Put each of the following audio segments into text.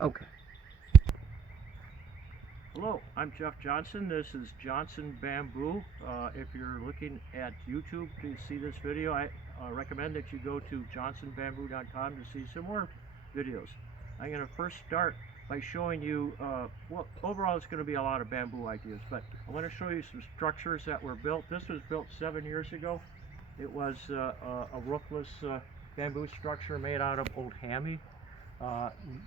Okay. Hello, I'm Jeff Johnson. This is Johnson Bamboo. If you're looking at YouTube to see this video, I recommend that you go to johnsonbamboo.com to see some more videos. I'm going to first start by showing you, well, overall it's going to be a lot of bamboo ideas, but I want to show you some structures that were built. This was built 7 years ago. It was a roofless bamboo structure made out of old hammy.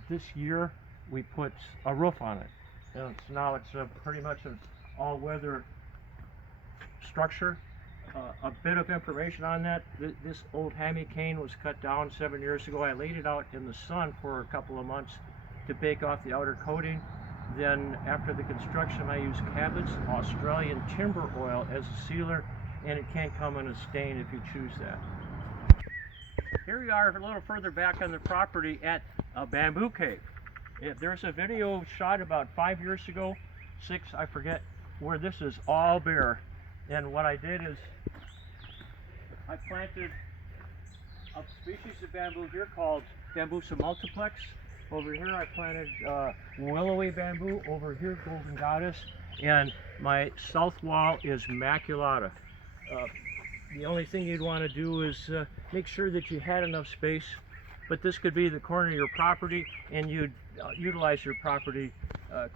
This year we put a roof on it. And so now it's pretty much an all-weather structure. A bit of information on that. This old hammy cane was cut down 7 years ago. I laid it out in the sun for a couple of months to bake off the outer coating. Then after the construction, I used Cabot's Australian timber oil as a sealer, and it can't come in a stain if you choose that. Here we are a little further back on the property at a bamboo cave. There's a video shot about 5 years ago, 6, I forget, where this is all bare. And what I did is I planted a species of bamboo here called Bambusa multiplex. Over here I planted willowy bamboo. Over here, golden goddess. And my south wall is maculata. The only thing you'd want to do is make sure that you had enough space, but this could be the corner of your property, and you'd utilize your property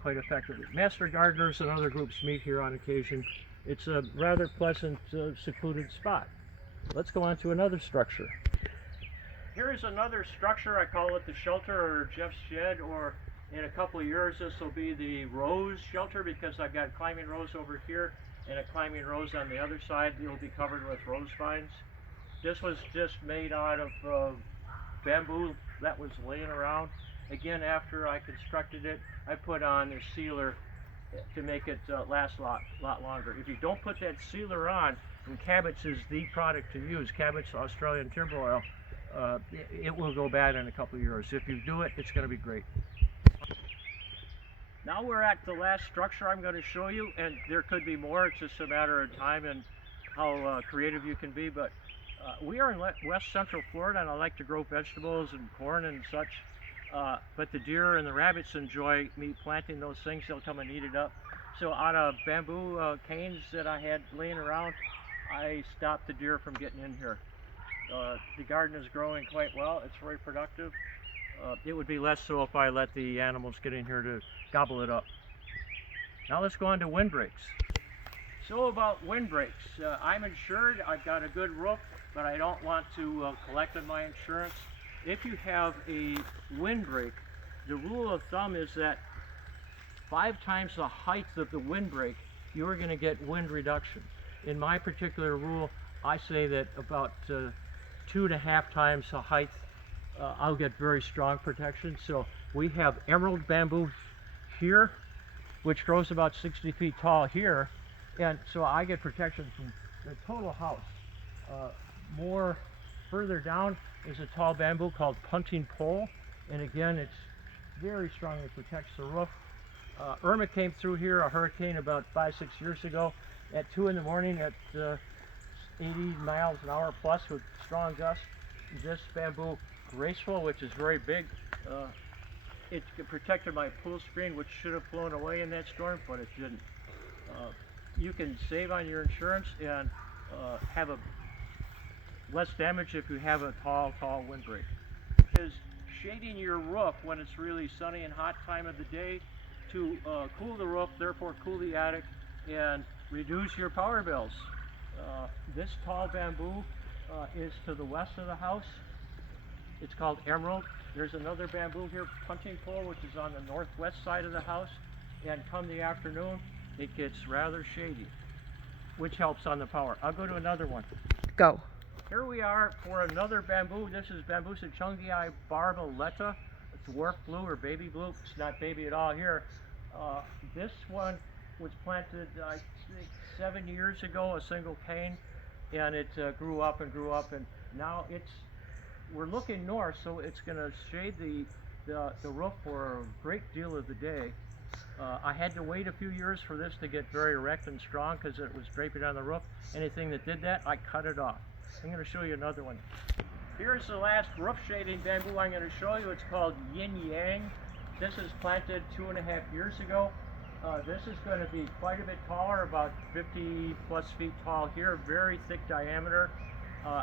quite effectively. Master gardeners and other groups meet here on occasion. It's a rather pleasant, secluded spot. Let's go on to another structure. Here is another structure. I call it the shelter, or Jeff's shed, or in a couple of years this will be the rose shelter, because I've got climbing rose over here and a climbing rose on the other side. It'll be covered with rose vines. This was just made out of bamboo that was laying around. Again, after I constructed it, I put on a sealer to make it last a lot longer. If you don't put that sealer on, and Cabot's is the product to use, Cabot's Australian timber oil, it will go bad in a couple of years. If you do it, it's going to be great. Now we're at the last structure I'm going to show you, and there could be more. It's just a matter of time and how creative you can be. But we are in west central Florida, and I like to grow vegetables and corn and such. But the deer and the rabbits enjoy me planting those things. They'll come and eat it up. So out of bamboo canes that I had laying around, I stopped the deer from getting in here. The garden is growing quite well. It's very productive. It would be less so if I let the animals get in here to gobble it up. Now let's go on to windbreaks. So about windbreaks, I'm insured. I've got a good roof, but I don't want to collect on my insurance. If you have a windbreak, the rule of thumb is that 5 times the height of the windbreak, you're going to get wind reduction. In my particular rule, I say that about 2.5 times the height, I'll get very strong protection. So we have emerald bamboo here, which grows about 60 feet tall here, and so I get protection from the total house. More further down is a tall bamboo called punting pole, and again, it's very strongly protects the roof. Irma came through here, a hurricane, about 5-6 years ago at 2 in the morning at 80 miles an hour plus with strong gusts. This bamboo graceful, which is very big, it protected my pool screen, which should have flown away in that storm, but it didn't. You can save on your insurance and have a less damage if you have a tall windbreak. Is shading your roof when it's really sunny and hot time of the day to cool the roof, therefore cool the attic, and reduce your power bills. This tall bamboo is to the west of the house. It's called emerald. There's another bamboo here, punting pole, which is on the northwest side of the house, and come the afternoon it gets rather shady, which helps on the power. I'll go to another one. Go. Here we are for another bamboo. This is Bambusa chungii barboleta, dwarf blue or baby blue. It's not baby at all here. This one was planted, I think, 7 years ago, a single cane, and it grew up, and now we're looking north, so it's going to shade the roof for a great deal of the day. I had to wait a few years for this to get very erect and strong because it was draping on the roof. Anything that did that, I cut it off. I'm going to show you another one. Here's the last roof shading bamboo I'm going to show you. It's called Yin Yang. This is planted 2.5 years ago. This is going to be quite a bit taller, about 50 plus feet tall here, very thick diameter.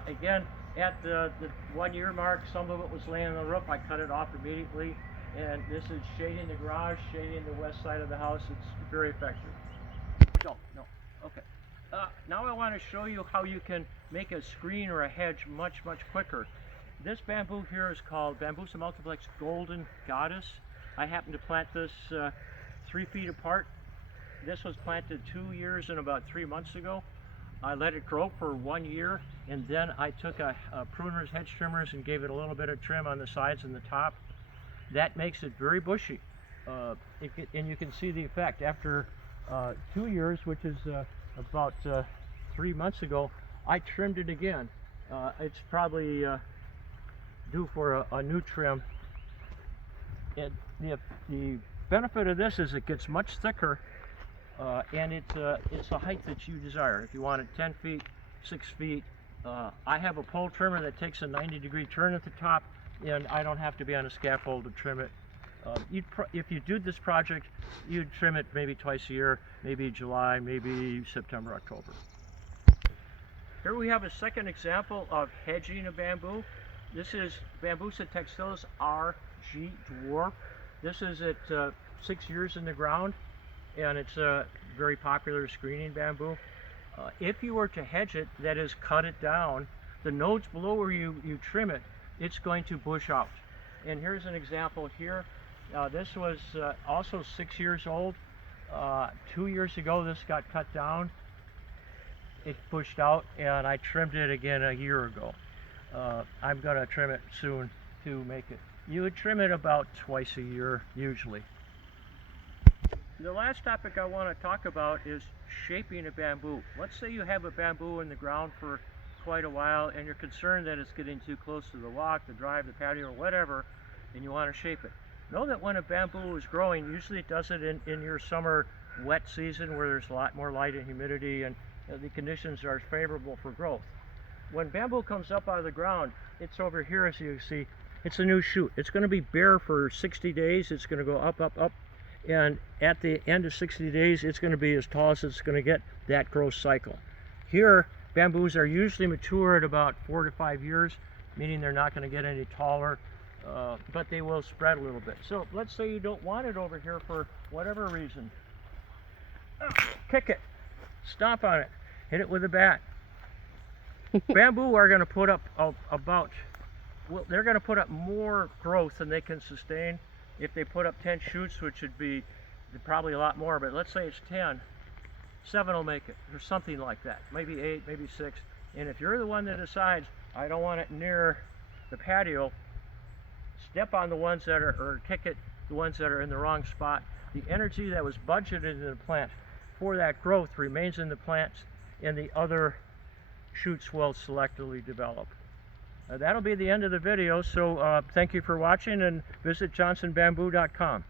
Again, at the 1 year mark, some of it was laying on the roof. I cut it off immediately, and this is shading the garage, shading the west side of the house. It's very effective. No, okay. Now I want to show you how you can make a screen or a hedge much quicker. This bamboo here is called Bambusa multiplex Golden Goddess. I happen to plant this 3 feet apart. This was planted 2 years and about 3 months ago. I let it grow for 1 year, and then I took a pruner's hedge trimmers and gave it a little bit of trim on the sides and the top. That makes it very bushy, and you can see the effect after 2 years, which is about 3 months ago. I trimmed it again. It's probably due for a new trim. And the benefit of this is it gets much thicker, and it's a height that you desire. If you want it 10 feet, 6 feet, I have a pole trimmer that takes a 90-degree turn at the top, and I don't have to be on a scaffold to trim it. If you do this project, you'd trim it maybe twice a year, maybe July, maybe September, October. Here we have a second example of hedging a bamboo. This is Bambusa textilis RG Dwarf. This is at 6 years in the ground, and it's a very popular screening bamboo. If you were to hedge it, that is cut it down, the nodes below where you trim it, it's going to bush out. And here's an example here. This was also 6 years old. 2 years ago this got cut down. It bushed out, and I trimmed it again a year ago. I'm going to trim it soon to make it. You would trim it about twice a year usually. The last topic I want to talk about is shaping a bamboo. Let's say you have a bamboo in the ground for quite a while and you're concerned that it's getting too close to the walk, the drive, the patio, or whatever, and you want to shape it. Know that when a bamboo is growing, usually it does it in your summer wet season where there's a lot more light and humidity, and the conditions are favorable for growth. When bamboo comes up out of the ground, it's over here, as you see. It's a new shoot. It's going to be bare for 60 days. It's going to go up, and at the end of 60 days, it's going to be as tall as it's going to get, that growth cycle. Here, bamboos are usually mature at about 4 to 5 years, meaning they're not going to get any taller, but they will spread a little bit. So let's say you don't want it over here for whatever reason. Kick it, stomp on it, hit it with a bat. Bamboo are going to put up they're going to put up more growth than they can sustain. If they put up 10 shoots, which would be probably a lot more, but let's say it's 10, 7 will make it, or something like that. Maybe 8, maybe 6. And if you're the one that decides, I don't want it near the patio, step on the ones that are, or kick it, the ones that are in the wrong spot. The energy that was budgeted in the plant for that growth remains in the plants, and the other shoots will selectively develop. That'll be the end of the video, so thank you for watching, and visit johnsonbamboo.com.